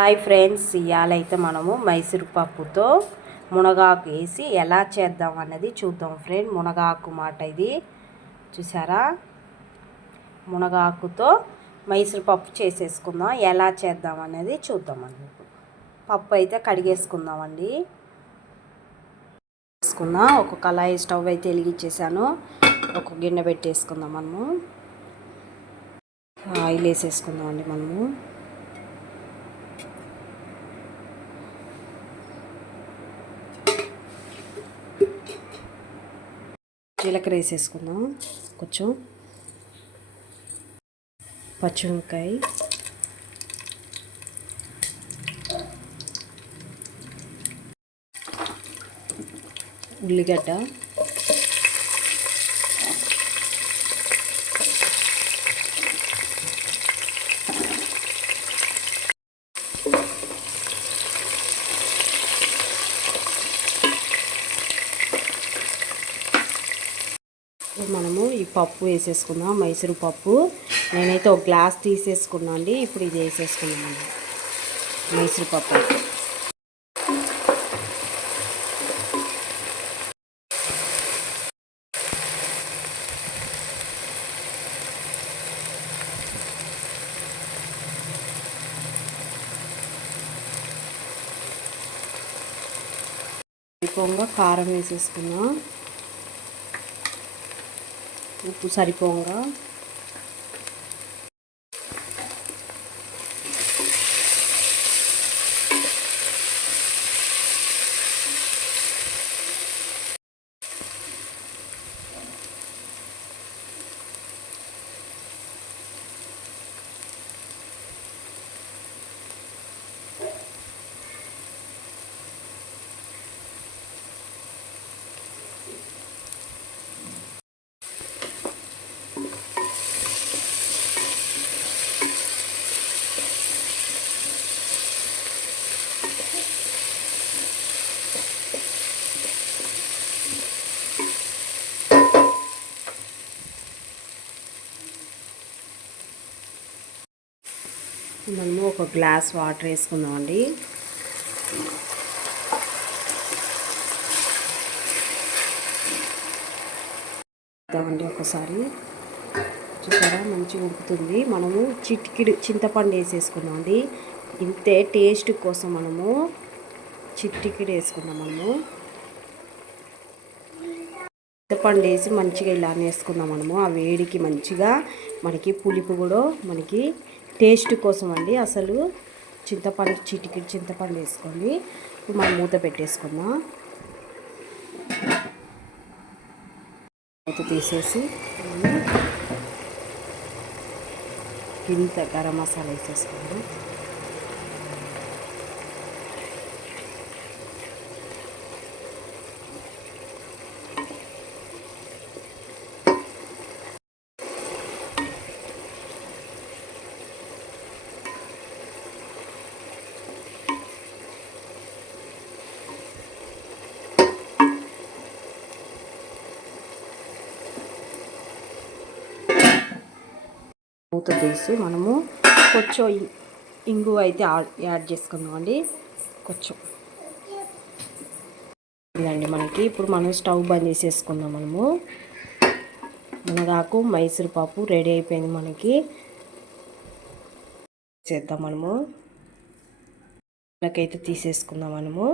Hi friends ఇవాళ అయితే మనము మైసూర్ పప్పుతో మునగాకు వేసి ఎలా చేద్దాం అన్నది చూద్దాం ఫ్రెండ్. మునగాకు మాట ఇది. చూసారా? మునగాకుతో మైసూర్ పప్పు చేసేసుకుందాం. ఎలా చేద్దాం అనేది చూద్దాం అండి. పప్పు అయితే కడిగేసుకుందామండి. వేసుకుందాం. ఒక కళాయి స్టవ్ అయితే వెలిగించేసాను ఒక గిన్నె పెట్టేసుకుందాం మనము. ఆయిల్ వేసేసుకుందాం అండి మనము. జీలకర్ర వేసేసుకుందాం. కొంచెం పచ్చిమిరపకాయ. ఉల్లిగడ్డ. మనము ఈ పప్పు వేసేసుకుందాం మైసూరు పప్పు. నేనైతే ఒక గ్లాస్ తీసేసుకున్నా అండి ఇప్పుడు ఇది వేసేసుకున్నాం మైసూరు పప్పు పొంగ కారం వేసేసుకున్నాం. ఉప్పు సరిపోగా మనము ఒక గ్లాస్ వాటర్ వేసుకుందామండి. అండి ఒకసారి. చూసారా మంచిగా ఉడుకుతుంది. మనము చిటికిడి చింతపండు వేసేసుకుందామండి. ఇంతే టేస్ట్ కోసం మనము చిటికిడి వేసుకున్నాం మనము. చింతపండు వేసి మంచిగా ఇలా వేసుకున్నాం మనము. ఆ వేడికి మంచిగా మనకి పులుపు కూడా మనకి టేస్ట్ కోసం అండి అసలు చింతపండు చిటికి చింతపండు వేసుకోండి. మనం మూత పెట్టేసుకుందాం. మూత తీసేసి ఇంత గరం మసాలా వేసేసుకోండి మూత తీసి మనము కొంచెం ఇంగు అయితే యాడ్ చేసుకుందామండి. కొంచెం. ఇదండి మనకి. ఇప్పుడు మనం స్టవ్ బంద్ చేసేసుకుందాం మనము. మునగాకు మైసూర్ పాపు రెడీ అయిపోయింది మనకి. చేద్దాం మనము. అయితే తీసేసుకుందాం మనము.